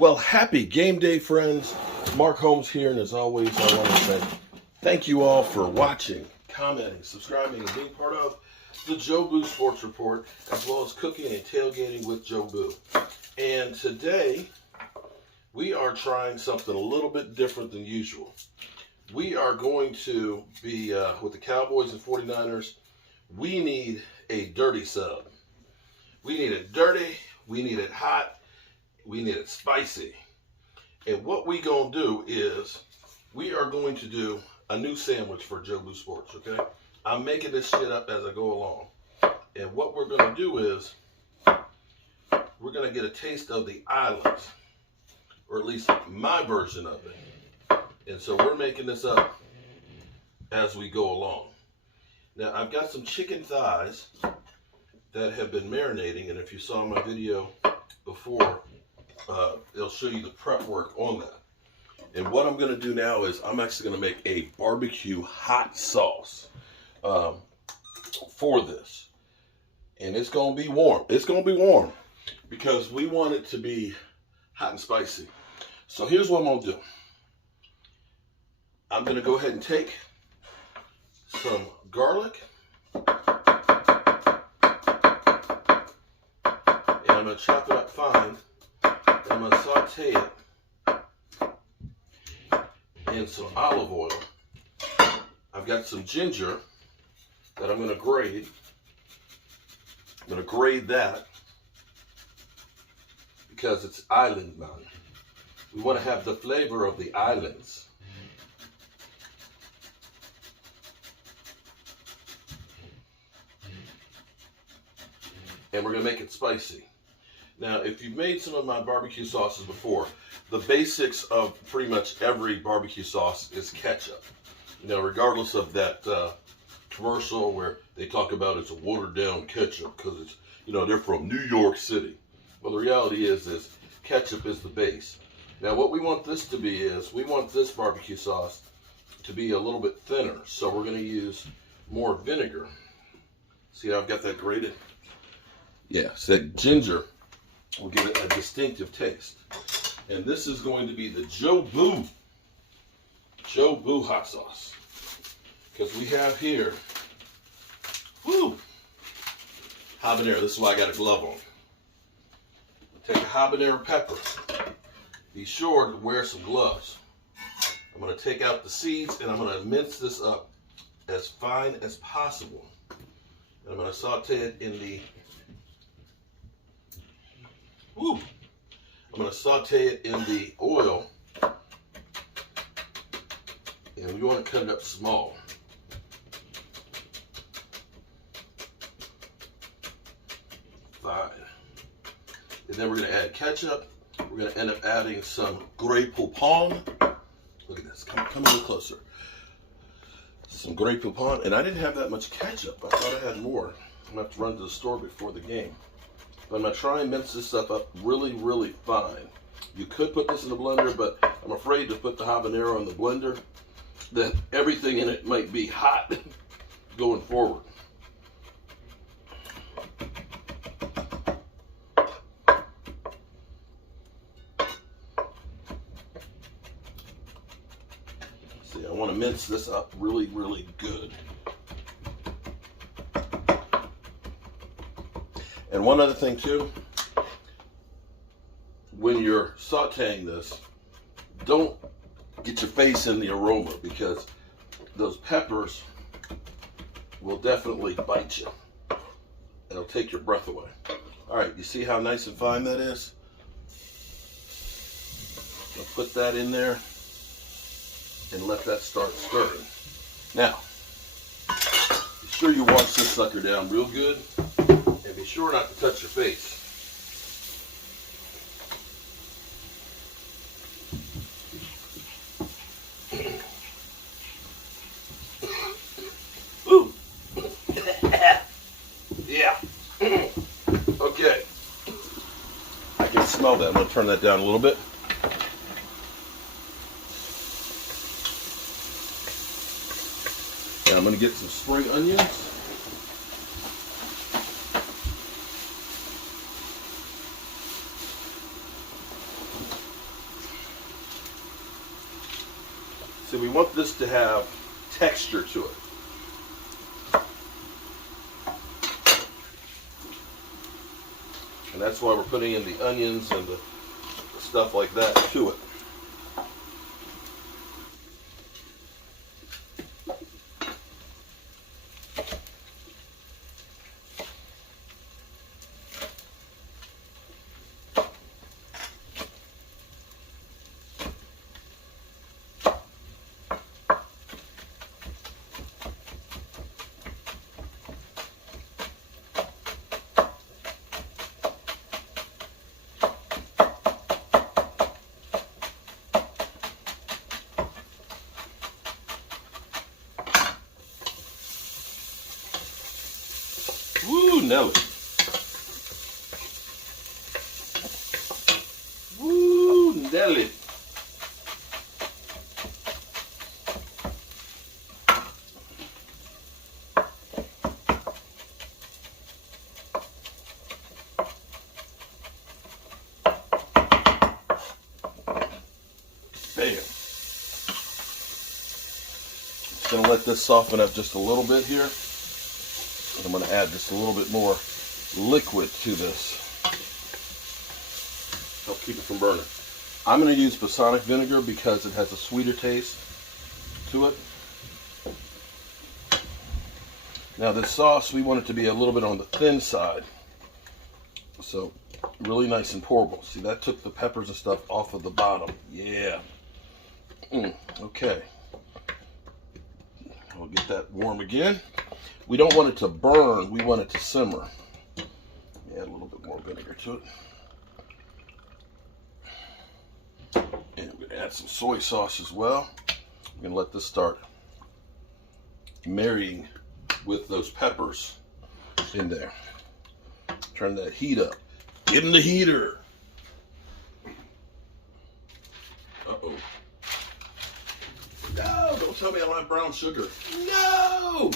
Well, happy game day, friends. Mark Holmes here, and as always, I want to say thank you all for watching, commenting, subscribing, and being part of the Joe Boo Sports Report, as well as cooking and tailgating with Joe Boo. And today, we are trying something a little bit different than usual. We are going to be, with the Cowboys and 49ers, we need a dirty sub. We need it dirty, we need it hot, we need it spicy. And what we gonna do is, we are going to do a new sandwich for Joe Boo Sports, okay? I'm making this shit up as I go along. And what we're gonna do is, we're gonna get a taste of the islands, or at least my version of it. And so we're making this up as we go along. Now, I've got some chicken thighs that have been marinating, and if you saw my video before, it'll show you the prep work on that. And what I'm going to do now is I'm actually going to make a barbecue hot sauce for this. And it's going to be warm. It's going to be warm because we want it to be hot and spicy. So here's what I'm going to do. I'm going to go ahead and take some garlic. I'm going to chop it up fine, and I'm going to saute it in some olive oil. I've got some ginger that I'm going to grate. I'm going to grate that because it's island man. We want to have the flavor of the islands. And we're going to make it spicy. Now, if you've made some of my barbecue sauces before, the basics of pretty much every barbecue sauce is ketchup. Now, regardless of that commercial where they talk about it's a watered down ketchup because it's, you know, they're from New York City. Well, the reality is ketchup is the base. Now, what we want this to be is, we want this barbecue sauce to be a little bit thinner. So we're going to use more vinegar. See how I've got that grated? Yeah, so that ginger will give it a distinctive taste. And this is going to be the Joe Boo hot sauce. Because we have here, habanero. This is why I got a glove on. Take a habanero pepper. Be sure to wear some gloves. I'm going to take out the seeds and I'm going to mince this up as fine as possible. And I'm going to saute it in the I'm going to saute it in the oil, and we want to cut it up small. Fine. And then we're going to add ketchup. We're going to end up adding some Grey Poupon. Look at this. Come a little closer. Some Grey Poupon. And I didn't have that much ketchup. I thought I had more. I'm going to have to run to the store before the game. I'm going to try and mince this stuff up really, really fine. You could put this in the blender, but I'm afraid to put the habanero in the blender, that everything in it might be hot going forward. See, I want to mince this up really, really good. And one other thing too, when you're sauteing this, don't get your face in the aroma because those peppers will definitely bite you. It'll take your breath away. All right, you see how nice and fine that is? I'll put that in there and let that start stirring. Now, be sure you wash this sucker down real good. And be sure not to touch your face. Ooh. Yeah. Okay. I can smell that. I'm going to turn that down a little bit. Now I'm going to get some spring onions. So we want this to have texture to it. And that's why we're putting in the onions and the stuff like that to it. Woo, Nelly. Woo, Nelly. Bam. Just gonna let this soften up just a little bit here. I'm going to add just a little bit more liquid to this. Help keep it from burning. I'm going to use balsamic vinegar because it has a sweeter taste to it. Now this sauce, we want it to be a little bit on the thin side. So really nice and pourable. See, that took the peppers and stuff off of the bottom. Yeah. Okay. I'll get that warm again. We don't want it to burn, we want it to simmer. Add a little bit more vinegar to it. And I'm going to add some soy sauce as well. I'm going to let this start marrying with those peppers in there. Turn that heat up. Give them the heater. Uh-oh. No, don't tell me I don't have brown sugar. No!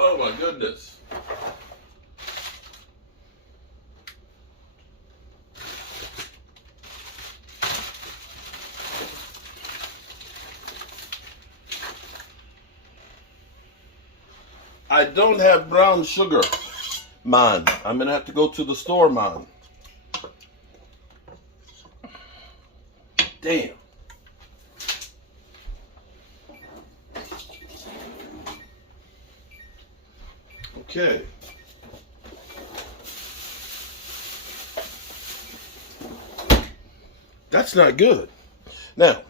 Oh my goodness. I don't have brown sugar, man. I'm gonna have to go to the store, man. Damn. Okay. That's not good. Now,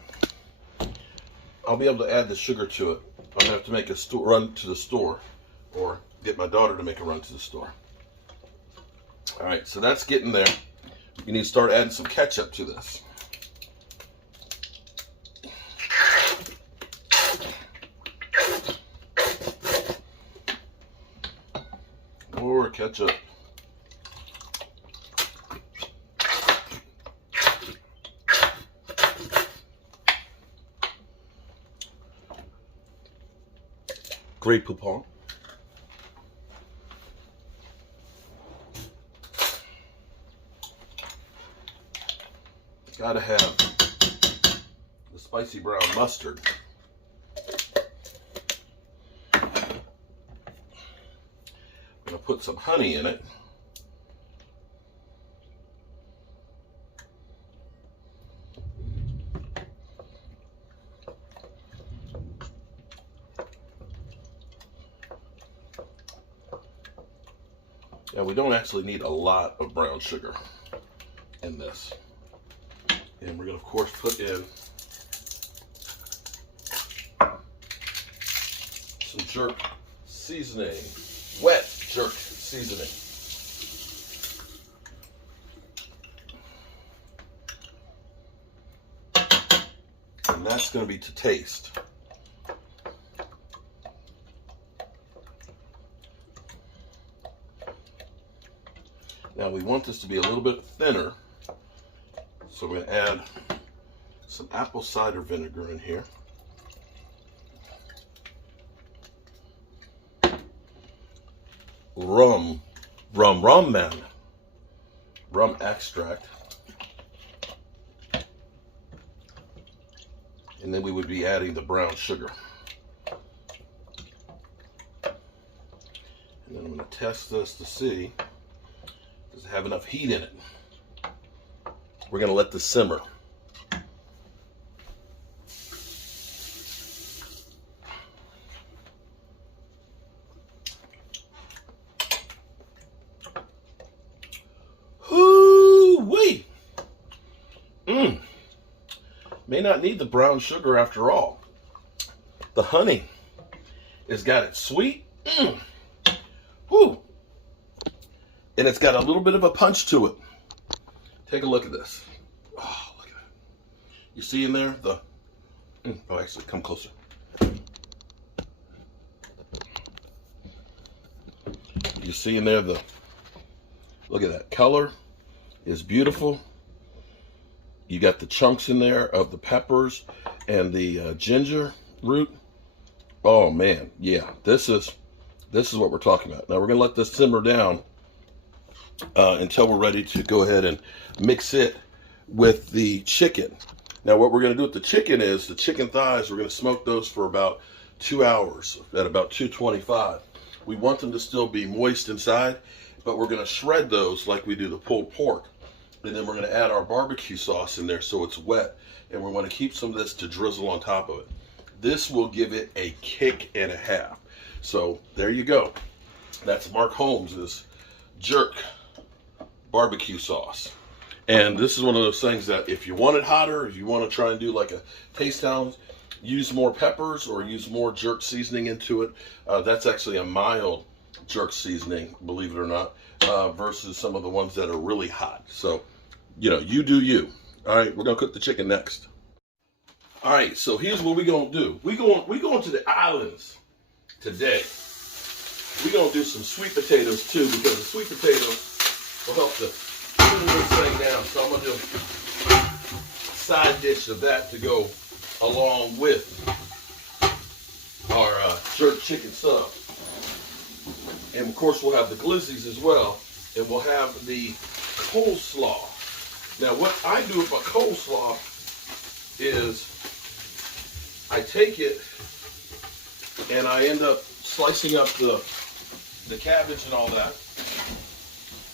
I'll be able to add the sugar to it. I'm gonna have to make a run to the store, or get my daughter to make a run to the store. All right, so that's getting there. You need to start adding some ketchup to this. More ketchup. Great poupon. Gotta have the spicy brown mustard. I'm gonna put some honey in it. Now we don't actually need a lot of brown sugar in this. And we're going to, of course, put in some jerk seasoning, wet jerk seasoning. And that's going to be to taste. Now we want this to be a little bit thinner. So I'm going to add some apple cider vinegar in here. Rum extract. And then we would be adding the brown sugar. And then I'm going to test this to see, does it have enough heat in it? We're going to let this simmer. Whoo-wee! May not need the brown sugar after all. The honey has got it sweet. Woo! And it's got a little bit of a punch to it. Take a look at this. Oh, look at that. You see in there the... oh, actually, come closer. You see in there the... look at that. Color is beautiful. You got the chunks in there of the peppers and the ginger root. Oh man, yeah, this is what we're talking about. Now we're gonna let this simmer down until we're ready to go ahead and mix it with the chicken. Now what we're gonna do with the chicken is the chicken thighs. We're gonna smoke those for about 2 hours at about 225. We want them to still be moist inside, but we're gonna shred those like we do the pulled pork. And then we're going to add our barbecue sauce in there so it's wet. And we want to keep some of this to drizzle on top of it. This will give it a kick and a half. So there you go. That's Mark Holmes's jerk barbecue sauce. And this is one of those things that if you want it hotter, if you want to try and do like a taste down, use more peppers or use more jerk seasoning into it. That's actually a mild jerk seasoning, believe it or not, versus some of the ones that are really hot. So, you know, you do you. All right, we're gonna cook the chicken next. All right, so here's what we're gonna do. We going to the islands today. We're gonna do some sweet potatoes too, because the sweet potatoes will help to cool this thing down. So I'm gonna do a side dish of that to go along with our jerk chicken sub. And of course we'll have the glizzies as well, and we'll have the coleslaw. Now what I do with my coleslaw is I take it and I end up slicing up the cabbage and all that,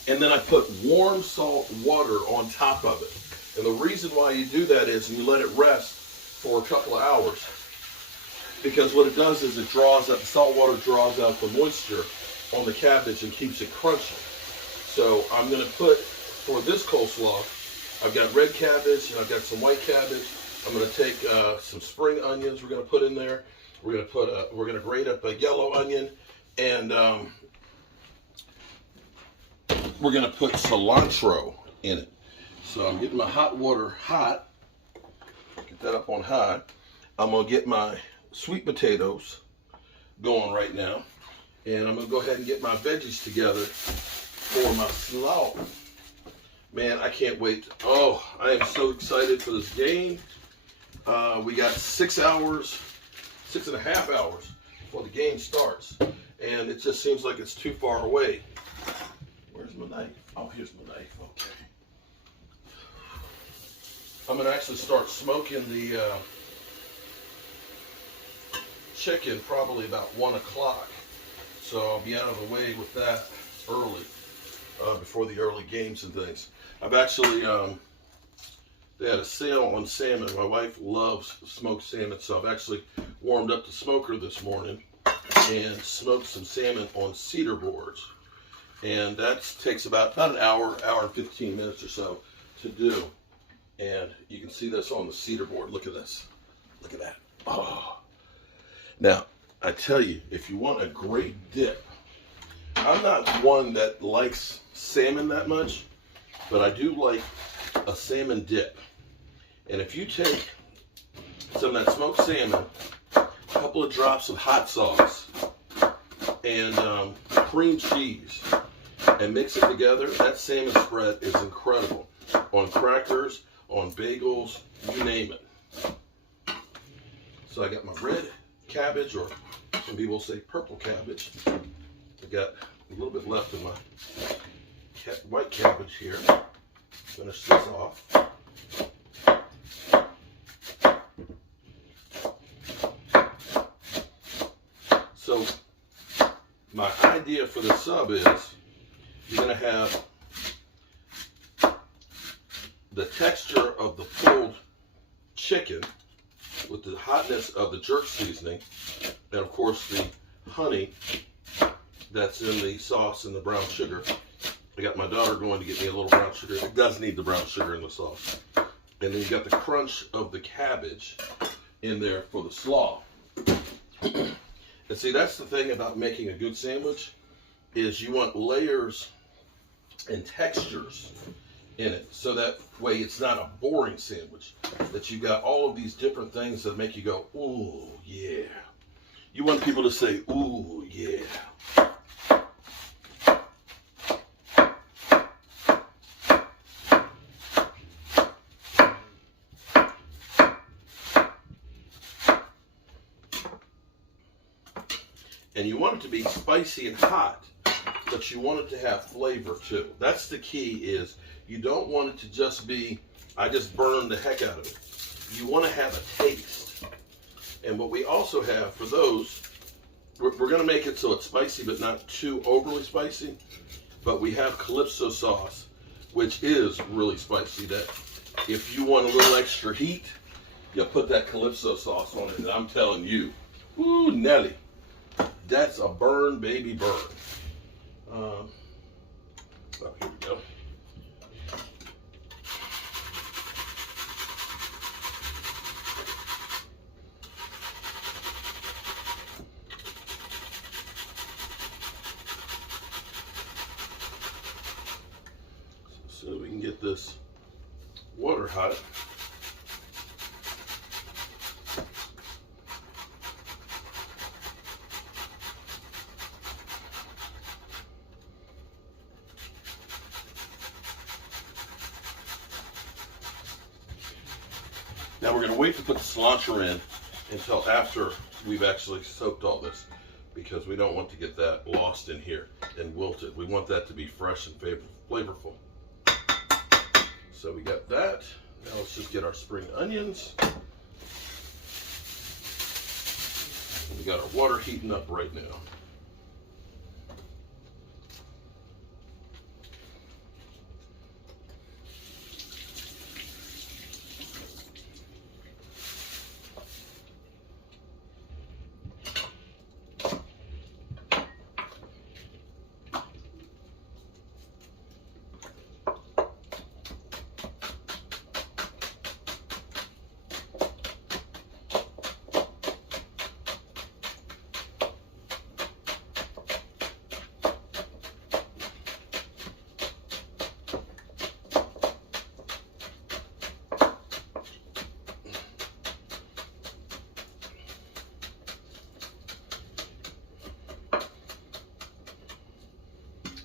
and then I put warm salt water on top of it. And the reason why you do that is you let it rest for a couple of hours, because what it does is it draws out, the salt water draws out the moisture on the cabbage and keeps it crunchy. So I'm going to put, for this coleslaw, I've got red cabbage and I've got some white cabbage. I'm going to take some spring onions we're going to put in there. We're going to grate up a yellow onion, and we're going to put cilantro in it. So I'm getting my hot water hot. Get that up on high. I'm going to get my sweet potatoes going right now. And I'm going to go ahead and get my veggies together for my slaw. Man, I can't wait. Oh, I am so excited for this game. We got 6 hours, 6.5 hours before the game starts. And it just seems like it's too far away. Where's my knife? Oh, here's my knife. Okay. I'm going to actually start smoking the chicken probably about 1 o'clock. So I'll be out of the way with that early, before the early games and things. I've actually, they had a sale on salmon. My wife loves smoked salmon, so I've actually warmed up the smoker this morning and smoked some salmon on cedar boards. And that takes about an hour and 15 minutes or so to do. And you can see this on the cedar board. Look at this. Look at that. Oh. Now, I tell you, if you want a great dip, I'm not one that likes salmon that much, but I do like a salmon dip. And if you take some of that smoked salmon, a couple of drops of hot sauce, and cream cheese, and mix it together, that salmon spread is incredible. On crackers, on bagels, you name it. So I got my red cabbage, or some people say purple cabbage. I got a little bit left in my white cabbage here. Finish this off. So my idea for the sub is you're going to have the texture of the pulled chicken with the hotness of the jerk seasoning, and of course the honey that's in the sauce and the brown sugar. I got my daughter going to get me a little brown sugar. It does need the brown sugar in the sauce. And then you got the crunch of the cabbage in there for the slaw. And see, that's the thing about making a good sandwich, is you want layers and textures in it, so that way it's not a boring sandwich, that you got all of these different things that make you go, ooh, yeah. You want people to say, ooh, yeah. And you want it to be spicy and hot, but you want it to have flavor too. That's the key, is you don't want it to just be, I just burned the heck out of it. You want to have a taste. And what we also have for those, we're going to make it so it's spicy but not too overly spicy. But we have Calypso sauce, which is really spicy, that if you want a little extra heat, you put that Calypso sauce on it. And I'm telling you, ooh, Nelly. That's a burn, baby, burn. Oh, here we go. So we can get this water hot. Now we're going to wait to put the cilantro in until after we've actually soaked all this, because we don't want to get that lost in here and wilted. We want that to be fresh and flavorful. So we got that. Now let's just get our spring onions. We got our water heating up right now.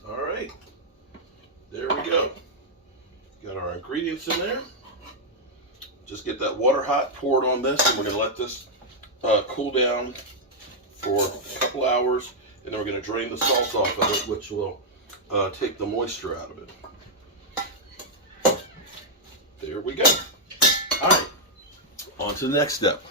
All right, there we go. Got our ingredients in there. Just get that water hot, pour it on this, and we're going to let this cool down for a couple hours, and then we're going to drain the salt off of it, which will take the moisture out of it. There we go. All right, on to the next step.